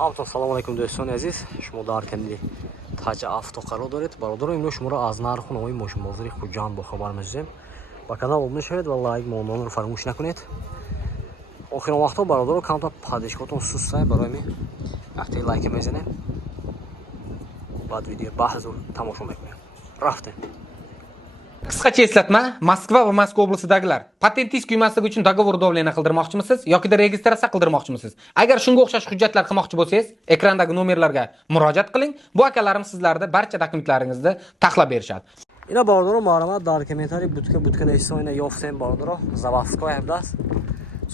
ҳаматон салому алайкум дӯстони азиз, шумо дар канали Таҷа авто қарор доред. Бародаро, имрӯз шуморо аз нарху навои мошинбозари Хуҷанд бохабар мешавем. Ба канал обуна шавед ва лайк мононро фаромӯш накунед. охирон вақтҳо бародаро камтар падишгоҳтон сустай барои ми вақте лайк мезанем. Баъд видео баҳзу тамошо мекунем. Рафтем. Qisqacha eslatma, Moskva va Moskva oblasidagilar patentingiz kuymasligi uchun dogovor davleniya qildirmoqchimisiz yoki registratsiya qildirmoqchimisiz? Agar shunga o'xshash hujjatlar qilmoqchi bo'lsangiz, ekrandagi nomerlarga murojaat qiling. Bu akalarimiz sizlarga barcha dokumentlaringizni taxlab berishadi. Ина бародаро маълумот дар комментарий будка несоина ёфтем бародаро. Заводская будаст.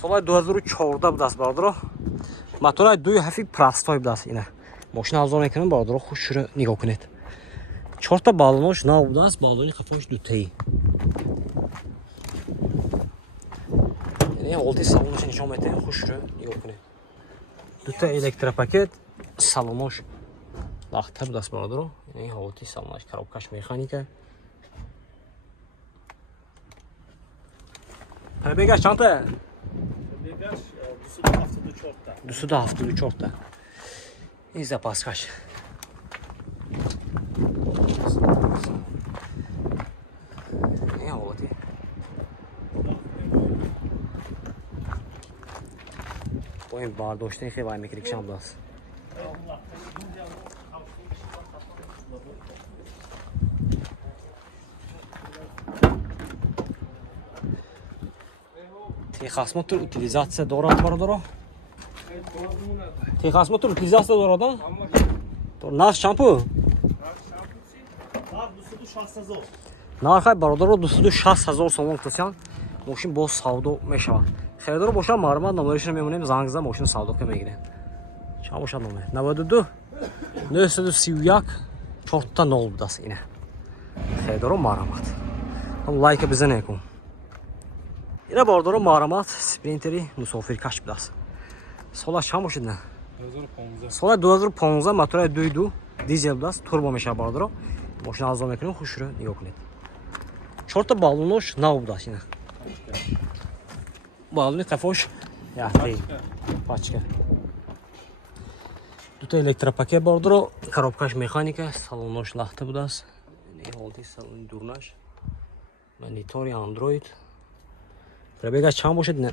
Соли 2014 будаст бародаро. Мотори 2.7 простой будаст ина. Машина авзор мекунем бародаро, худ шуро нигоҳ кунед. 4 баллонош нав будаст, баллони қафош дутаи. Яъне олти салонош нишон метаем, худ шуро нигоҳ кунед. Дута электропакет, салонош лахта будаст бародаро. Яъне олти салонош, коробкаш механика. Пробегаш чанта? Пробегаш 274 та. 274 та. И запаскаш. Не холоди. Поим бардоштани хеле вай мекрикшам будаст. Техосмотр утилизация дорад бародаро. Техосмотр утилизация дорад? Нарх шампу? нархай бародаро 260 000 сомон гуфтанд. Мошин боз савдо мешавад. Херидаро бошад маълумот номерашро мемонем, занг зада мошин савдока мегирем. Чанд бошад номер? 92 931 400 будаст ина. Херидаро маълумот. лайка бизанед кун. ина бародаро маълумот спринтери мусофиркаш будаст. солаш чанд бошад на? 2015. соли 2015 мотори 2.2 дизел будаст, турбо мешавад бародаро. Машина авзор мекунем, худ шуро нигоҳ кунед. 4 баллонош нав будаст ина. баллони қафош яхтаи пачка. Дута электропакет бародаро, коробкаш механика, салонош лахта будаст. Ҳолти салони дурнаш. Монитори Android. Пробегаш чанд бошад ина?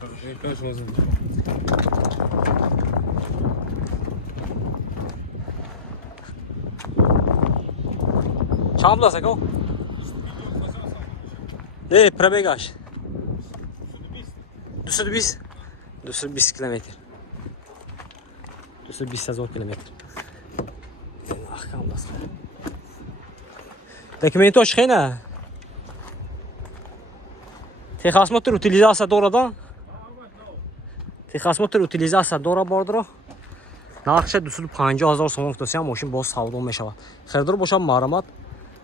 Пробегаш 20. Чанд будаст ако? Не, пробегаш 220 220 километр. 220 000 километр. Ах, кам будаст. Документош хена? Техосмотр утилизация дорад? Техосмотр утилизация дорад бародаро. нархша 250 000 сомон гуфтам, мошин боз савдо мешавад. Херидаро бошад маълумот,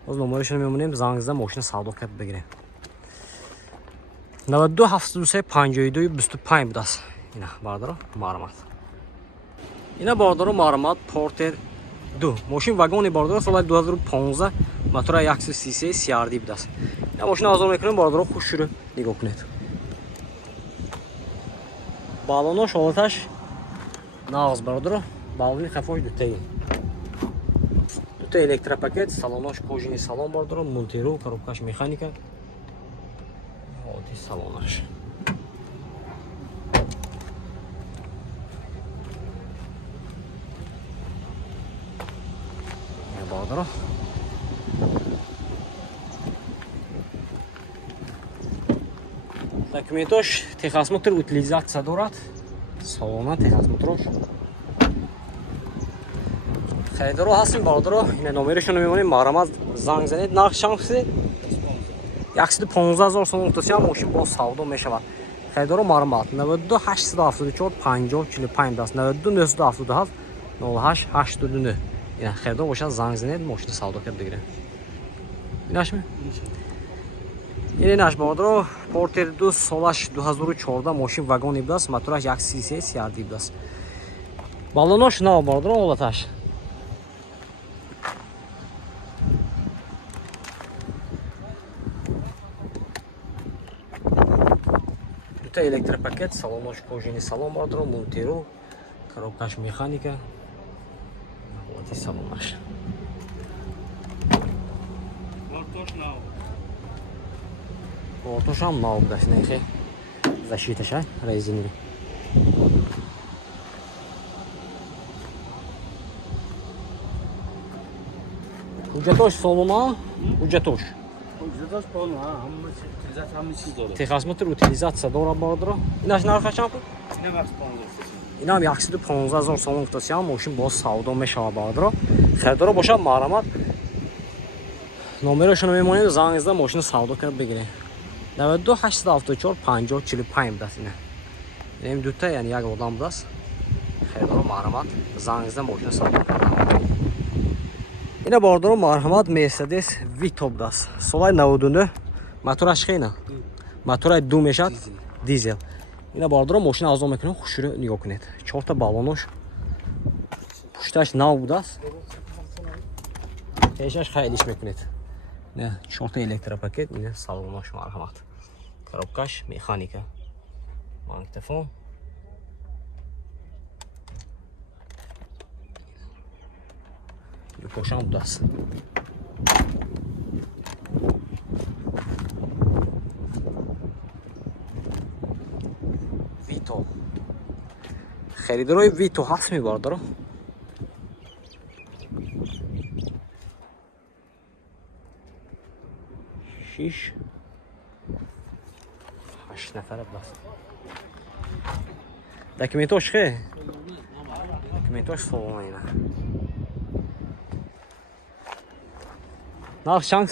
боз номерашро мемонем, занг зада мошин савдо кард бигирем. 92 73 52 25 будаст ина бародаро маълумот. ина бародаро маълумот Porter 2 мошин вагони бародаро соли 2015 мотори 133 CRD будаст. ина мошина авзор мекунем бародаро, худ шуро нигоҳ кунед. баллонош ҳолаташ нағз бародаро, баллони қафош дутаи. дута электропакет, салонош кожини салон бародаро, монтиру, коробкаш механика. ҳолати салонаш. бародаро документош техосмотр утилизация дорад. салона техосмотрош. херидаро ҳастем бародаро, ина номерашро мемонем, маълумот занг занед. нарх чанд гуфтед? 115 000 сомон гуфтам, мошин боз савдо мешавад. херидаро маълумот 92 874 50 45 даст. 92 977 08 89. ина херидаро бошад занг занед, мошина савдо кард бигирем. инашми? инаш бародаро Porter 2 солаш 2014 мошин вагони будаст, мотораш 133 CRD будаст. баллонош нав бародаро ҳолаташ. Дута электропакет, салонош кожини салон бародаро, монтиру, коробкаш механика. Вот и салонаш. Мортош нав. Ортош ҳам нав будаст, нехе защиташ резиновый. Ҳуҷҷатош солома, ҳуҷҷатош. Ҳуҷҷатош полн, ҳа, ҳаммаси тизат ҳамма чиз дорад. Техосмотр утилизация дорад бардро. Инаш нархаш чанд буд? Ина вақт 15 Инам 115,000 сомон гуфтасиям, мошин боз савдо мешава бардро. Херидоро бошад маърамат. Номерошро мемонед, занг зада мошин савдо кард бигиред. 92 874 50 45 будаст ина. Ин дута яъни як одам будаст. Херидоро маърамат, занг зада мошин савдо кард. Ина бардоро марҳамат Mercedes Vito будаст. Солаи 99. Мотораш хена. Мотораи 2 мешад. Дизел. Ина бардоро машин авзо мекунем, хушро нигоҳ кунед. 4 та баллонош. Пушташ нав будаст. Пешаш хайлиш мекунед. Не, 4 та электропакет, ина салонош марҳамат. Коробкаш механика. Магнитофон. Юкошам будаст. Vito. Xaridoroy Vito ҳаст мебардаро. Шиш. 8 нафар будаст. Документош хе? Документош солона ина. Нарх чанд?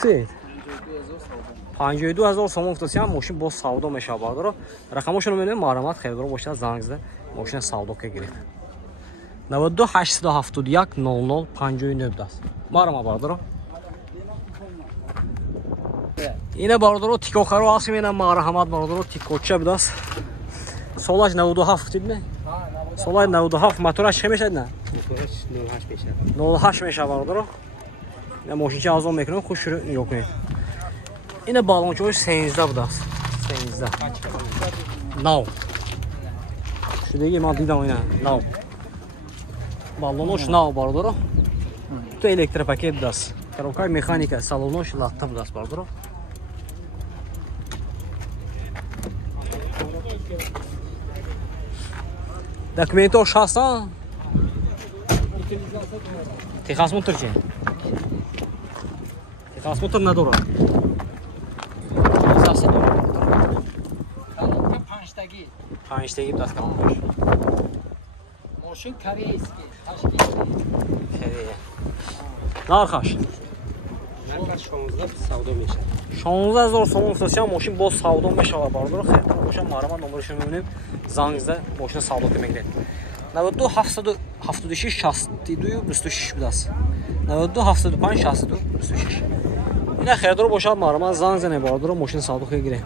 52,000 сомон гуфтасиям, мошин боз савдо мешава бардоро. Рақамошро менем маърамат херидоро бошад, занг зада мошина савдо гиред. 92 871 00 59 будаст. Маърамат бардоро. Ина бардоро тикохаро ҳаст менам маърҳамат бардоро тикоча будаст. Солаш 97 гуфтидме? Солаш 97, мотораш хе мешад на? Мотораш 08 мешад. 08 мешава бардоро. Ина мошинча авзо мекунем, хушро нигоҳ кунед. Ина баллончош 13 будаст. 13. Нав. Шудеги ман дидам ина нав. Баллонош нав бардоро. То электропакет будаст. Коробкаи механика, салонош латта будаст бардоро. Документош ҳастан? Техосмотр чи? Техосмотр надорад. Панҷтаги будаст калонаш. Мошин корейский, ташкилӣ. Корея. Нархаш? Нархаш 16 савдо мешад. 16000 сомон гуфтасиям, мошин боз савдо мешава бардоро. Херидоро бошад маърамат номерашро мебинем, занг зада мошина савдо мегиред. 92 776 62 26 будаст. 92 75 62 26. Ина херидоро бошад маърамат занг зада бардоро мошина савдо гиред.